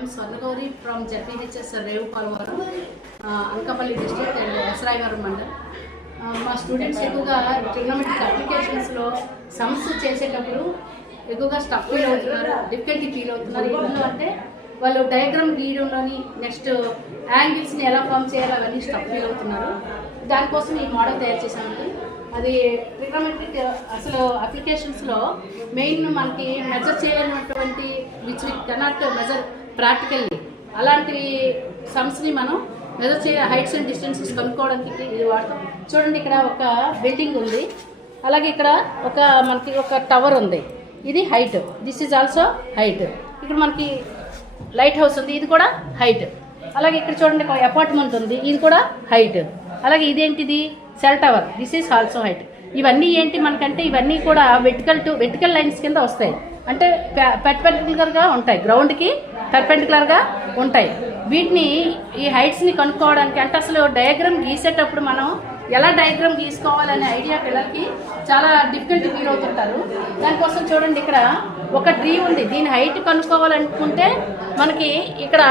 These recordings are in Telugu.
I'm Swarnagauri from ZPHS Revu Palvaram Anakapalli district and S Rayavaram mandal. మా స్టూడెంట్స్ ఎక్కువగా టోర్నమెంట్ అప్లికేషన్స్లో సమ్స్ చేసేటప్పుడు ఎక్కువగా స్టఫ్ ఫీల్ అవుతున్నారు డిఫికల్టీ ఫీల్ అవుతున్నారు. ఎందుకంటే వాళ్ళు డయాగ్రామ్ గీయడంలోని నెక్స్ట్ యాంగిల్స్ని ఎలా ఫామ్ చేయాలో అవన్నీ స్టఫ్ ఫీల్ అవుతున్నారు. దానికోసం ఈ మోడల్ తయారు చేశామండి. అది ట్రిగ్నోమెట్రిక్ అసలు అప్లికేషన్స్లో మెయిన్ మనకి మెజర్ చేయలేనటువంటి which we cannot measure practically. అలాంటి సమ్స్ని మనం మెజర్ చేయ హైట్స్ అండ్ డిస్టెన్సెస్ కనుక్కోవడానికి ఇది వాడతాం. చూడండి ఇక్కడ ఒక బిల్డింగ్ ఉంది. అలాగే ఇక్కడ ఒక మనకి ఒక టవర్ ఉంది. ఇది height. This is also height ఇక్కడ మనకి లైట్ హౌస్ ఉంది. ఇది కూడా హైట్ అలాగే ఇక్కడ చూడండి ఒక అపార్ట్మెంట్ ఉంది. ఇది కూడా హైట్ అలాగే ఇదేంటిది? Cell tower this is also height ఇవన్నీ ఏంటి మనకంటే ఇవన్నీ కూడా వెటికల్ టు వెటికల్ లైన్స్ కింద వస్తాయి. అంటే పెర్పెండికులర్గా ఉంటాయి. గ్రౌండ్కి పెర్పెండికులర్గా ఉంటాయి. వీటిని ఈ హైట్స్ని కనుక్కోవడానికి అంటే అసలు డయాగ్రామ్ గీసేటప్పుడు మనం ఎలా డయాగ్రామ్ గీసుకోవాలనే ఐడియా పిల్లలకి చాలా డిఫికల్ట్ ఫీల్ అవుతుంటారు దానికోసం చూడండి ఇక్కడ ఒక ట్రీ ఉంది. దీని హైట్ కనుక్కోవాలనుకుంటే మనకి ఇక్కడ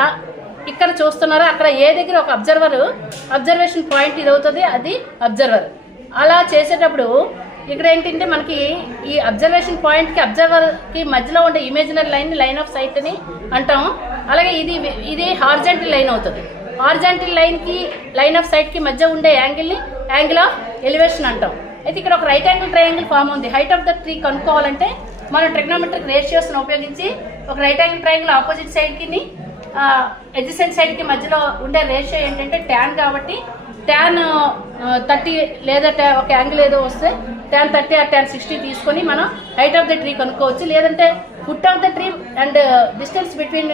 ఇక్కడ చూస్తున్నారా? అక్కడ ఏ దగ్గర ఒక అబ్జర్వర్ అబ్జర్వేషన్ పాయింట్ ఇది అవుతుంది అది అబ్జర్వర్ అలా చేసేటప్పుడు ఇక్కడ ఏంటంటే మనకి ఈ అబ్జర్వేషన్ పాయింట్కి అబ్జర్వర్కి మధ్యలో ఉండే imaginary line line of sight అని అంటాం అలాగే ఇది ఇది హార్జెంటల్ లైన్ అవుతుంది. హార్జెంటల్ లైన్కి లైన్ ఆఫ్ సైట్కి మధ్య ఉండే యాంగిల్ని యాంగిల్ ఆఫ్ ఎలివేషన్ అంటాం. అయితే ఇక్కడ ఒక రైట్ యాంగిల్ ట్రయాంగిల్ ఫామ్ ఉంది. హైట్ ఆఫ్ ద ట్రీ కనుక్కోవాలంటే మనం ట్రిగ్నోమెట్రిక్ రేషియోస్ని ఉపయోగించి ఒక రైట్ యాంగిల్ ట్రయాంగిల్ ఆపోజిట్ సైడ్కి ఎడ్జసెంట్ సైడ్కి మధ్యలో ఉండే రేషియో ఏంటంటే ట్యాన్ కాబట్టి ట్యాన్ థర్టీ లేదా ఒక యాంగిల్ ఏదో వస్తే టెన్ థర్టీ ఆ టెన్ సిక్స్టీ తీసుకొని మనం హైట్ ఆఫ్ ద ట్రీ కనుక్కోవచ్చు. లేదంటే foot of the tree and distance between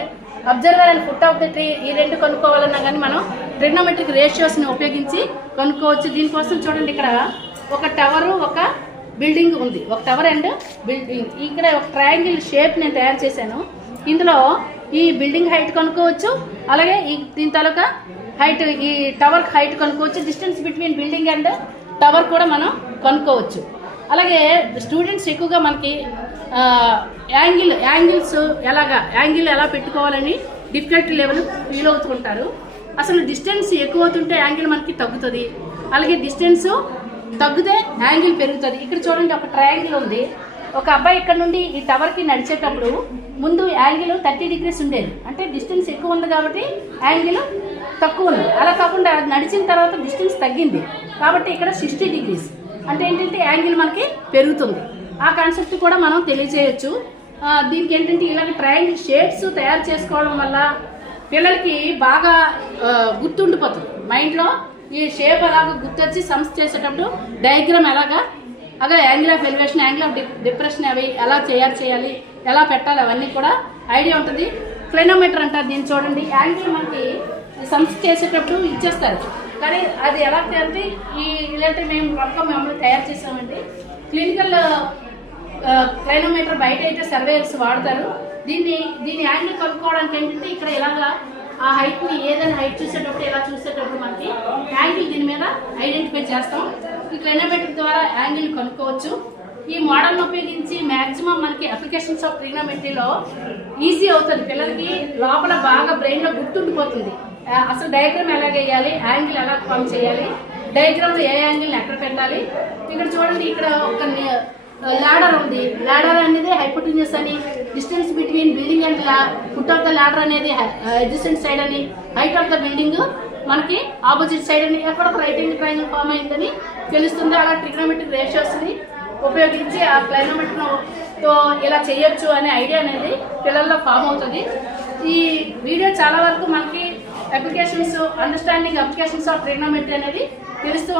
observer and foot of the tree ఈ రెండు కనుక్కోవాలన్నా కానీ మనం ట్రిగ్నోమెట్రిక్ రేషియోస్ని ఉపయోగించి కనుక్కోవచ్చు. దీనికోసం చూడండి ఇక్కడ ఒక టవరు ఒక బిల్డింగ్ ఉంది. ఒక టవర్ అండ్ బిల్డింగ్ ఇక్కడ ఒక ట్రయాంగిల్ షేప్ నేను తయారు చేశాను. ఇందులో ఈ బిల్డింగ్ హైట్ కనుక్కోవచ్చు. అలాగే ఈ దీని తాలూకా హైట్ ఈ టవర్ హైట్ కనుక్కోవచ్చు. Distance between building and tower కూడా మనం కనుక్కోవచ్చు. అలాగే స్టూడెంట్స్ ఎక్కువగా మనకి యాంగిల్ యాంగిల్స్ ఎలాగా యాంగిల్ ఎలా పెట్టుకోవాలని డిఫికల్టీ లెవెల్ ఫీల్ అవుతుంటారు. అసలు డిస్టెన్స్ ఎక్కువ అవుతుంటే యాంగిల్ మనకి తగ్గుతుంది. అలాగే డిస్టెన్స్ తగ్గితే యాంగిల్ పెరుగుతుంది. ఇక్కడ చూడండి ఒక ట్రయాంగిల్ ఉంది. ఒక అబ్బాయి ఇక్కడ నుండి ఈ టవర్కి నడిచేటప్పుడు ముందు యాంగిల్ థర్టీ డిగ్రీస్ ఉండేది. అంటే డిస్టెన్స్ ఎక్కువ ఉంది కాబట్టి యాంగిల్ తక్కువ ఉంది. అలా కాకుండా నడిచిన తర్వాత డిస్టెన్స్ తగ్గింది. కాబట్టి ఇక్కడ సిక్స్టీ డిగ్రీస్. అంటే ఏంటంటే యాంగిల్ మనకి పెరుగుతుంది. ఆ కాన్సెప్ట్ కూడా మనం తెలియజేయచ్చు. దీనికి ఏంటంటే ఇలాగ ట్రయాంగిల్ షేప్స్ తయారు చేసుకోవడం వల్ల పిల్లలకి బాగా గుర్తుండిపోతుంది. మైండ్లో ఈ షేప్ అలాగ గుర్తొచ్చి సంస్థ చేసేటప్పుడు డయాగ్రామ్ ఎలాగా అలాగే angle of elevation angle of depression అవి ఎలా తయారు చేయాలి ఎలా పెట్టాలి అవన్నీ కూడా ఐడియా ఉంటుంది. క్లైనోమీటర్ అంటారు దీన్ని చూడండి. యాంగిల్ మనకి సమ్స్ చేసేటప్పుడు ఇచ్చేస్తారు. కానీ అది ఎలా అంటే ఈ ఇలాంటి మేము రొక్క మేము తయారు చేసామండి. క్లినికల్ క్లైనోమీటర్ బయట అయితే సర్వేయర్స్ వాడతారు. దీన్ని దీని యాంగిల్ కనుక్కోవడానికి ఏంటంటే ఇక్కడ ఇలాగా ఆ హైట్ని ఏదైనా హైట్ చూసేటప్పుడు ఇలా చూసేటప్పుడు మనకి యాంగిల్ దీని మీద ఐడెంటిఫై చేస్తాం. ఈ క్లైనోమీటర్ ద్వారా యాంగిల్ కనుక్కోవచ్చు. ఈ మోడల్ని ఉపయోగించి మాక్సిమం మనకి అప్లికేషన్స్ ఆఫ్ ట్రిగ్నోమెట్రీలో ఈజీ అవుతుంది. పిల్లలకి లోపల బాగా బ్రెయిన్లో గుర్తుండిపోతుంది అసలు డయాగ్రామ్ ఎలా వేయాలి యాంగిల్ ఎలా ఫామ్ చేయాలి డయాగ్రామ్లో ఏ యాంగిల్ని ఎక్కడ పెట్టాలి. ఇక్కడ చూడండి ఇక్కడ ఒక లాడర్ ఉంది. లాడర్ అనేది హైపోటినియస్ అని distance between building and foot of the ladder అనేది అడ్జస్టెంట్ సైడ్ అని హైట్ ఆఫ్ ద బిల్డింగ్ మనకి ఆపోజిట్ సైడ్ అని ఎక్కడ ఒక రైట్ ట్రయాంగిల్ ఫామ్ అయిందని తెలుస్తుంది. అలా ట్రిగ్నోమెట్రిక్ రేషియోస్ని ఉపయోగించి ఆ క్లైనోమెట్రిక్తో ఇలా చేయొచ్చు అనే ఐడియా అనేది పిల్లల్లో ఫామ్ అవుతుంది. ఈ వీడియో చాలా వరకు మనకి applications understanding applications of trigonometry అనేది తెలుస్తూ